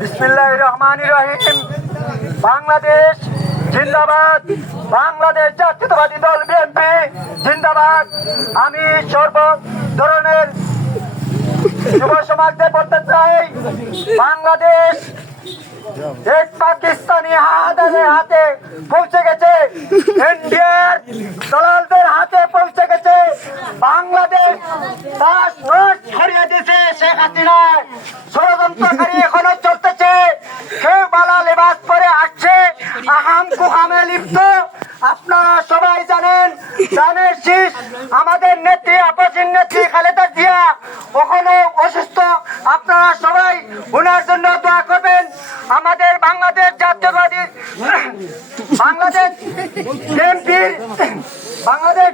বিসমিল্লাহির রহমানির রহিম। বাংলাদেশ জিন্দাবাদ, বাংলাদেশ জাতীয়তাবাদী দল বিএনপি জিন্দাবাদ। আমি সর্ব ধরনের যুব সমাজকে বলতে চাই, বাংলাদেশ এক পাকিস্তানি হাতে পৌঁছে গেছে, ইন্ডিয়ার দালালদের হাতে পৌঁছে গেছে। বাংলাদেশ তার নোট ছড়িয়ে দিয়েছে শেখ হাসিনার ষড়যন্ত্রকারী এখনো চলতেছে। কেউ বালা লেবাস পরে আসছে, আহাম কুহামে লিপ্ত। আপনারা সবাই জানেন, জানের শীষ আমাদের নেত্রী, আপসীন নেত্রী খালেদা জিয়া কখনো অসুস্থ। আপনারা সবাই ওনার জন্য দোয়া করবেন। আমাদের বাংলাদেশ জাতীয়তাবাদী বাংলাদেশ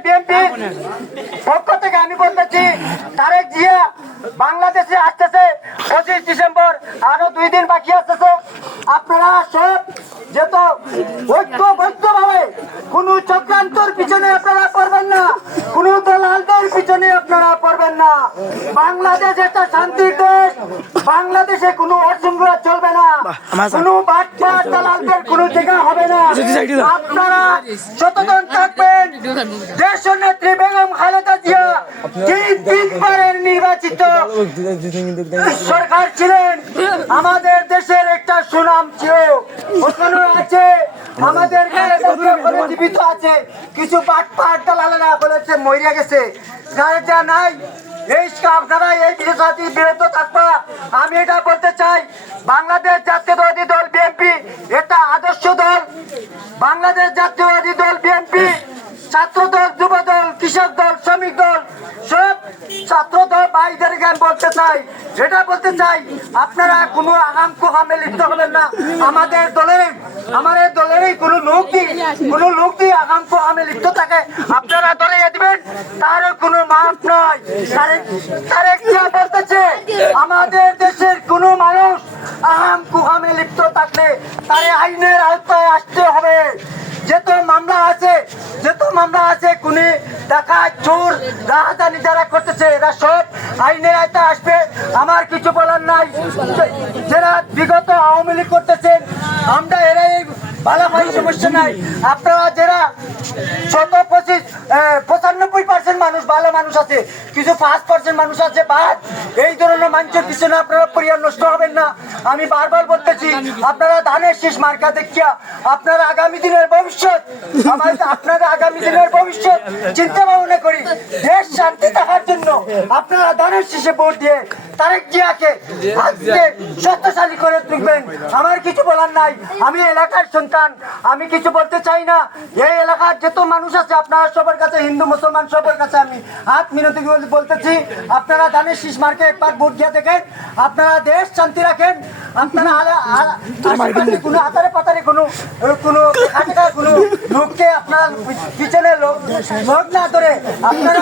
বিএনপির পক্ষ থেকে আমি বলতেছি, তারেক জিয়া বাংলাদেশে আসতেছে 25 ডিসেম্বর, আরো 2 দিন বাকি আসতেছে। আপনারা সব যেহেতু ঐক্যবদ্ধভাবে কোন চক্রান্তর পিছনে আপনারা পড়বেন না, কোন দলালদের পিছনে আপনারা পড়বেন না। বাংলাদেশ একটা শান্তির দেশ, বাংলাদেশে কোনো অশৃঙ্খলা চলবে না, কোনো বাচ্চা দালালদের কোনো জায়গা হবে না। আপনারা সচেতন থাকবেন। দেশ নেত্রী বেগম খালেদা জিয়া 3 নির্বাচিত সরকার ছিলেন, আমাদের দেশের একটা সুনাম ছিল, ওখানে আছে। আমাদের জীবিত আছে, কিছু পাট দালালেরা বলেছে মরিয়া গেছে, যা নাই। এই আপনারা এই বিষয়ে বিরত থাকবা। আমি এটা বলতে চাই, বাংলাদেশ জাতীয়তাবাদী দল বিএনপি এটা আদর্শ দল। বাংলাদেশ জাতীয়তাবাদী দল বিএনপি ছাত্র দল, যুব দল, কৃষক দল, শ্রমিক দল, সব ছাত্র দল ভাইদের গান বলতে চাই, এটা বলতে চাই, আপনারা কোনো আগাম কোহামে লিপ্ত হবেন না। আমাদের দলেরই কোনো লোক দিয়ে আগাম কোহামে লিপ্ত থাকে, আপনারা দলে দিবেন, তার কোনো মাপ নয়। তারেক জিয়া বলতেছে, আমাদের দেশের কোনো মানুষ আগাম কোহামে লিপ্ত থাকলে তারে আইনের আওতায় আসতে হবে। যেহেতু মামলা আছে কোন ডাকাত, চোর, রাহাজানি যারা করতেছে, এরা সব আইনের আওতায় আসবে। আমার কিছু বলার নাই। যারা বিগত আওয়ামী লীগ করতেছেন, আমরা এরাই ভালো ভাই, সমস্যা নাই। আপনারা যারা 95% মানুষ ভালো মানুষ আছে, কিছু 5% মানুষ আছে বাদ। এই ধরনের মানুষের পিছনে আপনারা পরিবার নষ্ট হবেন না। আমি বারবার বলতেছি, আপনারা ধানের শীষ মার্কা দেখিয়া আপনারা আগামী দিনের ভবিষ্যৎ, আপনারা আগামী দিনের ভবিষ্যৎ চিন্তা ভাবনা করি দেশ শান্তি থাকার জন্য আপনারা ধানের শীষে ভোট দিয়ে তারেক জিয়াকে আজকে শক্তিশালী করে তুলবেন। আমার কিছু বলার নাই। আমি এলাকার সন্তান, আমি কিছু বলতে চাই না। এই এলাকার যত মানুষ আছে, আপনারা সবার কাছে, হিন্দু মুসলমান সবার কাছে আমি হাত মিনতি বলতেছি, আপনারা ধানের শীষ মার্কে একবার ভোট দিয়ে দেখেন, আপনারা দেশ শান্তি রাখেন। আপনারা কোনো আতারে পাতারে কোনো লোককে আপনারা পিছনে লোক না ধরে আপনারা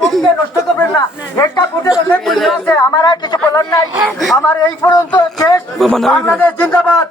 ভোটকে নষ্ট করবেন না। একটা ভোটের অনেক মূল্য আছে। আমার আর কিছু বলার নাই। আমার এই পর্যন্ত শেষ। বাংলাদেশ জিন্দাবাদ।